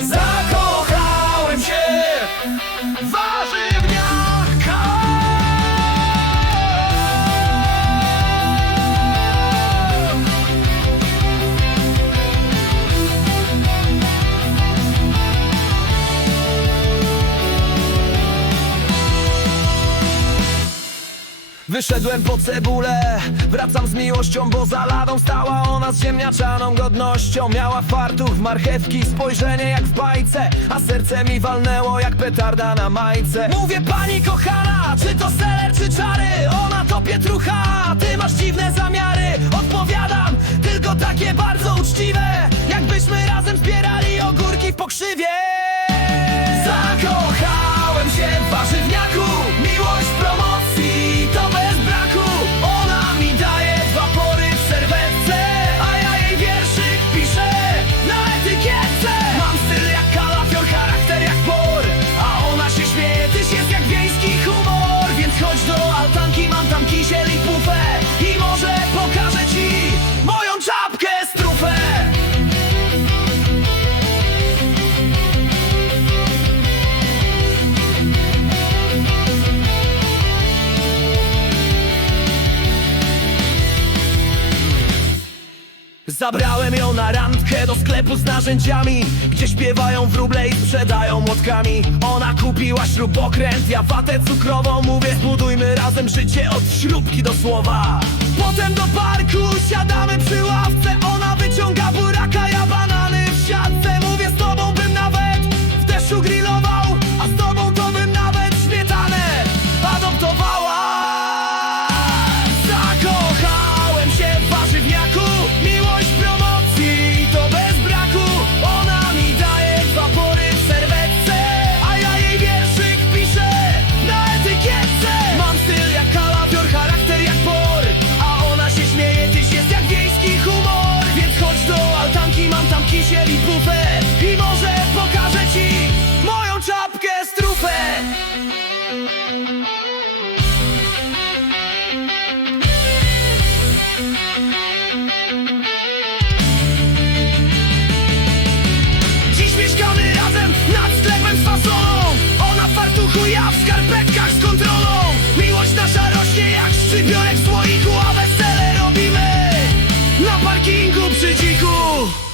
Zakochałem się w Wyszedłem po cebulę, wracam z miłością, bo za ladą stała ona z ziemniaczaną godnością. Miała fartuch marchewki, spojrzenie jak w bajce A serce mi walnęło jak petarda na majce. Mówię pani kochana, czy to seler czy czary? Ona to pietrucha, ty masz dziwne zamiary. Odpowiadam, tylko takie bardzo uczciwe. Jakbyśmy razem zbierali ogórki w pokrzywie Zabrałem ją na randkę do sklepu z narzędziami Gdzie śpiewają wróble i sprzedają młotkami. Ona kupiła śrubokręt, ja watę cukrową Mówię zbudujmy razem życie od śrubki do słowa. Potem do parku siadamy przy ławce Dziś mieszkamy razem nad sklepem z fasolą. Ona w fartuchu, ja w skarpetkach z kontrolą. Miłość nasza rośnie jak szczybiorek w słoiku A wesele robimy na parkingu przy dziku.